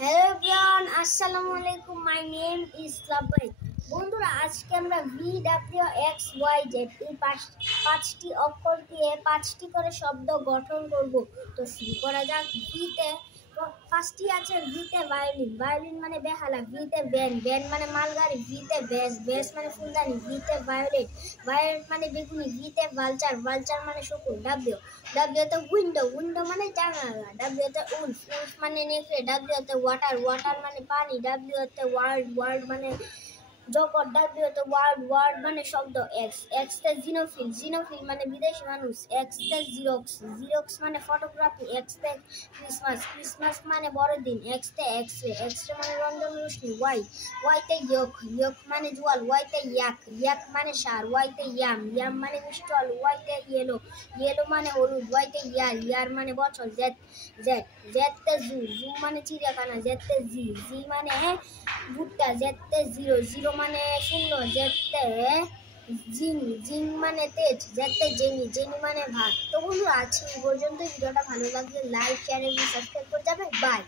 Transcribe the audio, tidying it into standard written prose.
Hello everyone, আসসালামু আলাইকুম। My name is Labai. বন্ধুরা, আজকে আমরা VWXYZ এই পাঁচটি অক্ষর দিয়ে পাঁচটি করে শব্দ গঠন করব। তো শুরু করা যাক। ভিতে ফার্স্টই আছে ভিতে ভায়োলিন। ভায়োলিন মানে বেহালা। ভিতে ব্যান্ড। ব্যান্ড মানে মালগাড়ি। ভিতে ব্যাস। ব্যাস মানে ফুলদানি। ভিতে ভায়োলেট। ভায়োলেট মানে বেগুনি। ভিতে ভালচার। ভালচার মানে শকুন। ডাব্লিউতে উইন্ডো। উইন্ডো মানে জানালা। ডাব্লিউতে উলফ। উলফ মানে নেকড়ে। ডাব্লিউতে ওয়াটার। ওয়াটার মানে পানি। ডাব্লিউতে ওয়ার্ল্ড। ওয়ার্ল্ড মানে জগৎ। ডাব্লিউতে ওয়ার্ল্ড। ওয়ার্ল্ড মানে শব্দ। এক্সতে জিনোফিল। জিনোফিল মানে বিদেশি মানুষ। এক্সতে জিরক্স। জিরক্স মানে ফটোগ্রাফি। এক্সতে ক্রিসমাস। ক্রিসমাস মানে বড়দিন। এক্সতে এক্সরে। এক্সরে মানে রঞ্জন রশ্মি। ওয়াইতে ইয়ক। ইয়ক মানে জোয়াল। ওয়াইতে ইয়াক। ইয়াক মানে সার। ওয়াইতে ইয়াম। ইয়াম মানে মিষ্টল। ওয়াইতে ইয়েলো। ইয়েলো মানে হলুদ। ওয়াইতে ইয়ার। ইয়ার মানে বছর। জেতে জু। জু মানে চিড়িয়াখানা। জেতে জি। জি মানে ভুট্টা। জেতে জিরো। জিরো মানে শূন্য। জেতে জিং। জিং মানে তেজ। জেতে জেনি। জেনি মানে ভাত। তো বন্ধু, আজকে এই পর্যন্ত। ভিডিওটা ভালো লাগলে লাইক, শেয়ার এবং সাবস্ক্রাইব করে যাবে। বাই।